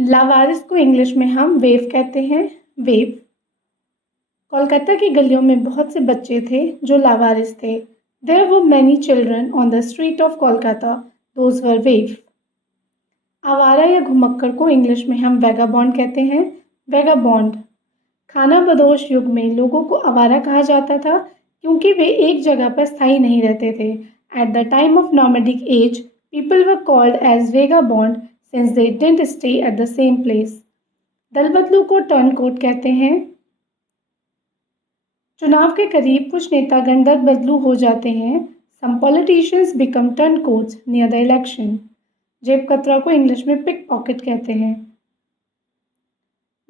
लावारिस को इंग्लिश में हम वेव कहते हैं। वेव। कोलकाता की गलियों में बहुत से बच्चे थे जो लावारिस थे। There were many children on the street of Kolkata, those were waif. आवारा या घुमक्कड़ को इंग्लिश में हम वैगाबॉन्ड कहते हैं। वैगाबॉन्ड। खानाबदोश युग में लोगों को आवारा कहा जाता था क्योंकि वे एक जगह पर स्थायी नहीं रहते थे। At the time of nomadic age, people were called as vagabond since they didn't stay at the same place. दल बदलू को टर्नकोट कहते हैं। चुनाव के करीब कुछ नेतागण दल बदलू हो जाते हैं। Some politicians become turncoats near the election. जेब कतरा को इंग्लिश में पिक पॉकेट कहते हैं।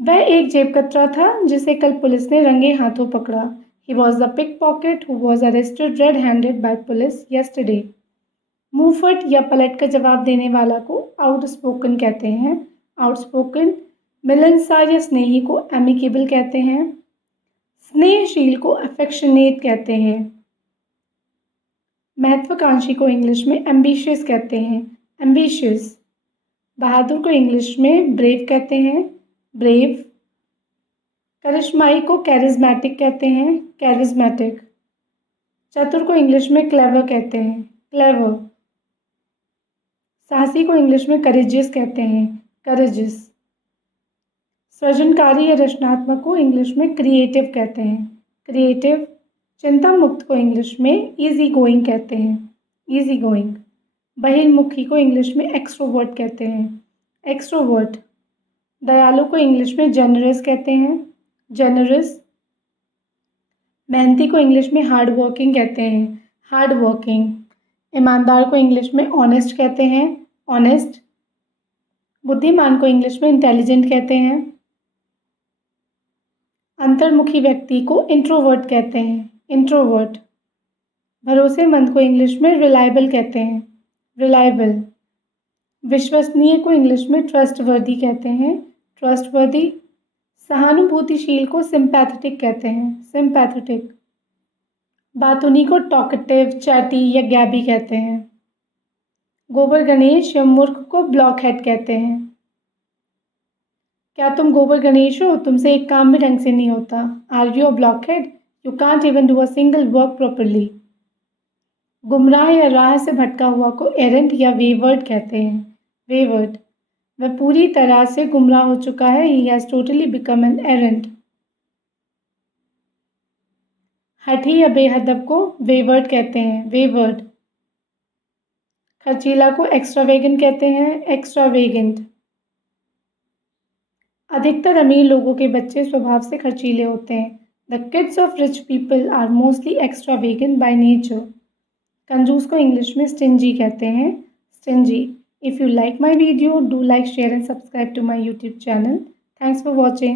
वह एक जेब कतरा था जिसे कल पुलिस ने रंगे हाथों पकड़ा। He was the pickpocket who was arrested red-handed by police yesterday. मुंहफट या पलट का जवाब देने वाला को आउटस्पोकन कहते हैं। आउटस्पोकन। मिलनसार या स्नेही को एमिकेबल कहते हैं। स्नेहशील को अफेक्शनेट कहते हैं। महत्वाकांक्षी को इंग्लिश में एम्बिशियस कहते हैं। एम्बिशियस। बहादुर को इंग्लिश में ब्रेव कहते हैं। ब्रेव। करिश्माई को कैरिज्मेटिक कहते हैं। कैरिज्मेटिक। चतुर को इंग्लिश में क्लेवर कहते हैं। क्लेवर। साहसी को इंग्लिश में करेजियस कहते हैं। करेजियस। सृजनकारी या रचनात्मक को इंग्लिश में क्रिएटिव कहते हैं। क्रिएटिव। चिंता मुक्त को इंग्लिश में इजी गोइंग कहते हैं। Easy going. बहिर्मुखी को इंग्लिश में एक्सट्रोवर्ट कहते हैं। एक्सट्रोवर्ट। दयालु को इंग्लिश में जनरस कहते हैं। जनरस। मेहनती को इंग्लिश में हार्ड वर्किंग कहते हैं। Hard working. ईमानदार को इंग्लिश में ऑनेस्ट कहते हैं। ऑनेस्ट। बुद्धिमान को इंग्लिश में इंटेलिजेंट कहते हैं। अंतर्मुखी व्यक्ति को इंट्रोवर्ट कहते हैं। इंट्रोवर्ट। भरोसेमंद को इंग्लिश में रिलायबल कहते हैं। रिलायबल। विश्वसनीय को इंग्लिश में ट्रस्टवर्दी कहते हैं। ट्रस्टवर्दी। सहानुभूतिशील को सिंपैथेटिक कहते हैं। सिंपैथेटिक। बातूनी को टॉकेटिव, चैटी या गैबी कहते हैं। गोबर गणेश या मूर्ख को ब्लॉकहेड कहते हैं। क्या तुम गोबर गणेश हो? तुमसे एक काम भी ढंग से नहीं होता। Are you a blockhead? You can't even do a single work properly. गुमराह या राह से भटका हुआ को एरेंट या वेवर्ड कहते हैं। वेवर्ड। वह पूरी तरह से गुमराह हो चुका है। He has totally become an errant. हठी या बेहदब को वेवर्ड कहते हैं। वेवर्ड। खर्चीला को एक्स्ट्रावेगेंट कहते हैं। एक्स्ट्रावेगेंट। अधिकतर अमीर लोगों के बच्चे स्वभाव से खर्चीले होते हैं। The kids of rich people are mostly extravagant by nature. कंजूस को इंग्लिश में स्टिंजी कहते हैं। Stingy. If you like my video, do like, share and subscribe to my YouTube channel. Thanks for watching.